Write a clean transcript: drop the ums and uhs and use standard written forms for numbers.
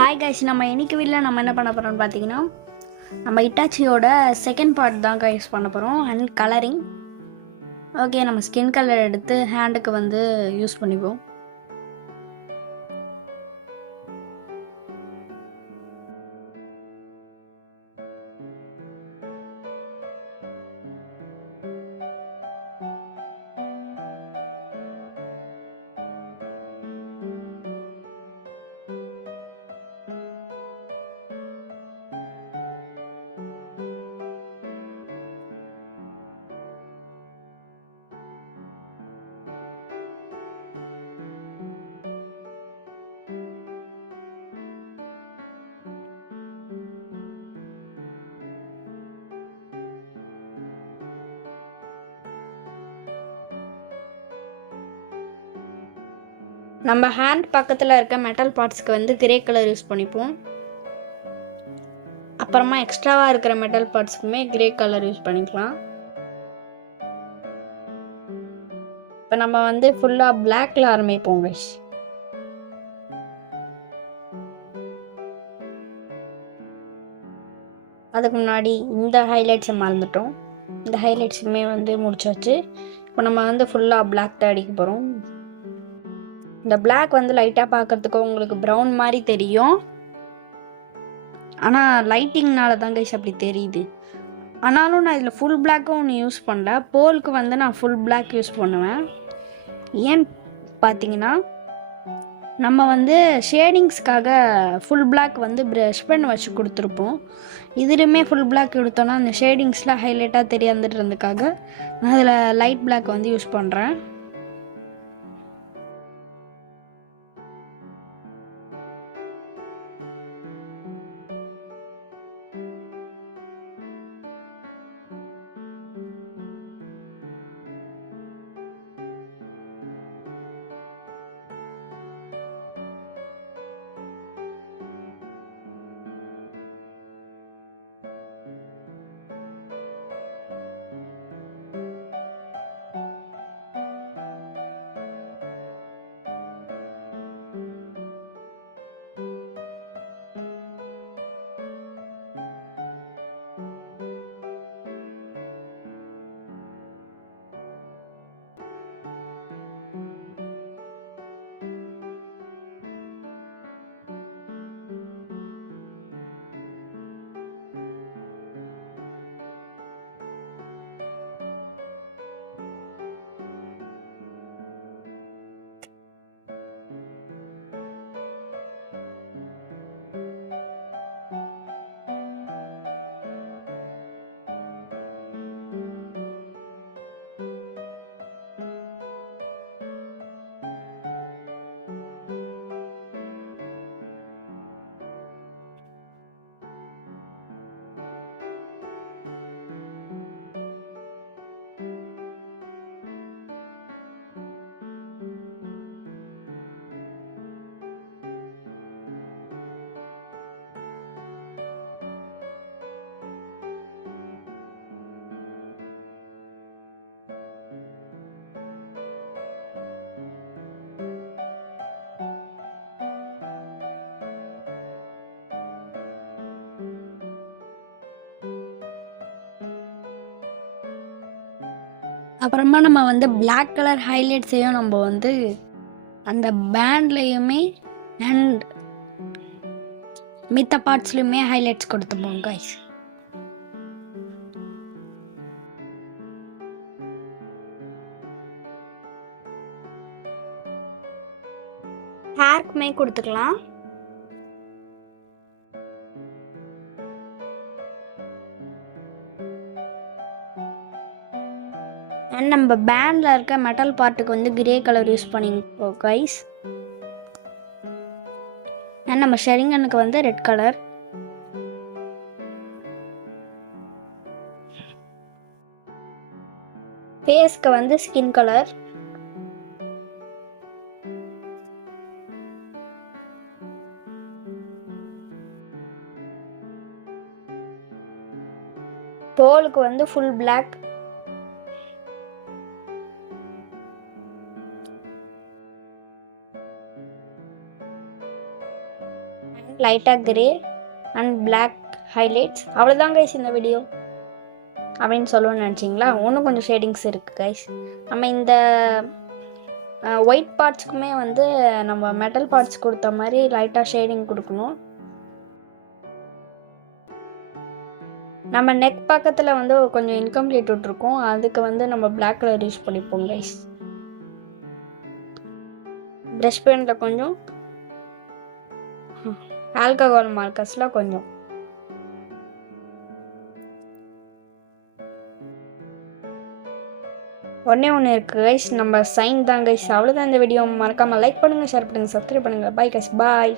Hi guys, நம்ம இன்னைக்கு வீடியோவில் நம்ம என்ன பண்ண போகிறோம்னு பார்த்தீங்கன்னா, நம்ம இட்டாச்சியோட செகண்ட் பார்ட் தான் கைஸ் பண்ண போகிறோம். And colouring. ஓகே, நம்ம ஸ்கின் கலர் எடுத்து ஹேண்டுக்கு வந்து யூஸ் பண்ணிப்போம். நம்ம ஹேண்ட் பக்கத்தில் இருக்க மெட்டல் பார்ட்ஸ்க்கு வந்து கிரே கலர் யூஸ் பண்ணிப்போம். அப்புறமா எக்ஸ்ட்ராவாக இருக்கிற மெட்டல் பார்ட்ஸ்க்குமே கிரே கலர் யூஸ் பண்ணிக்கலாம். இப்போ நம்ம வந்து ஃபுல்லாக பிளாக்ல ஆரம்பிப்போம் கைஸ். அதுக்கு முன்னாடி இந்த ஹைலைட்ஸை மறந்துட்டோம். இந்த ஹைலைட்ஸுமே வந்து முடிச்சாச்சு. இப்போ நம்ம வந்து ஃபுல்லாக பிளாக் தான் அடிக்க போகிறோம். இந்த பிளாக் வந்து லைட்டாக பார்க்குறதுக்கு உங்களுக்கு ப்ரௌன் மாதிரி தெரியும், ஆனால் லைட்டிங்னால தான் கைஸ் அப்படி தெரியுது. ஆனாலும் நான் இதில் ஃபுல் பிளாக்கும் ஒன்று யூஸ் பண்ணல. போலுக்கு வந்து நான் ஃபுல் பிளாக் யூஸ் பண்ணுவேன். ஏன்னு பார்த்தீங்கன்னா, நம்ம வந்து ஷேடிங்ஸ்க்காக ஃபுல் பிளாக் வந்து ப்ரஷ் பென் வச்சு கொடுத்துருப்போம். இதுலையுமே ஃபுல் பிளாக் கொடுத்தோன்னா அந்த ஷேடிங்ஸ்லாம் ஹைலைட்டாக தெரியாதுன்றதுக்காக நான் அதில் லைட் பிளாக் வந்து யூஸ் பண்ணுறேன். அப்புறமா நம்ம வந்து பிளாக் கலர் ஹைலைட்ஸையும் நம்ம வந்து அந்த பேண்ட்லேயுமே அண்ட் மித்த பார்ட்ஸ்லையுமே ஹைலைட்ஸ் கொடுத்துப்போம் கைஸ். ஹேர்க்குமே கொடுத்துக்கலாம். அண்ட் நம்ம பேண்டில் இருக்க மெட்டல் பார்ட்டுக்கு வந்து கிரே கலர் யூஸ் பண்ணிப்போம் கைஸ். அண்ட் நம்ம ஷெரிங்கனுக்கு வந்து ரெட் கலர். ஃபேஸ்க்கு வந்து ஸ்கின் கலர். தோலுக்கு வந்து ஃபுல் பிளாக். லைட்டாக கிரே அண்ட் பிளாக் ஹைலைட்ஸ். அவ்வளோதான் கைஸ் இந்த வீடியோ அப்படின்னு சொல்லணும்னு நினச்சிங்களா? இன்னும் கொஞ்சம் ஷேடிங்ஸ் இருக்குது கைஸ். நம்ம இந்த ஒயிட் பார்ட்ஸ்க்குமே வந்து நம்ம மெட்டல் பார்ட்ஸ் கொடுத்த மாதிரி லைட்டாக ஷேடிங் கொடுக்கணும். நம்ம நெக் பக்கத்தில் வந்து கொஞ்சம் இன்கம்ப்ளீட் விட்டுருக்கோம், அதுக்கு வந்து நம்ம பிளாக் கலர் யூஸ் பண்ணிப்போம் கைஸ். ப்ரஷ் பெயிண்டில் கொஞ்சம் ஆல்கஹால் மார்க்கர்ஸில் கொஞ்சம். ஒன்று இருக்குது கைஸ், நம்ம சைன் தான் கைஸ். அவ்வளோதான் இந்த வீடியோ. மறக்காமல் லைக் பண்ணுங்கள், ஷேர் பண்ணுங்கள், சப்ஸ்கிரைப் பண்ணுங்கள். பாய் கைஸ், பாய்.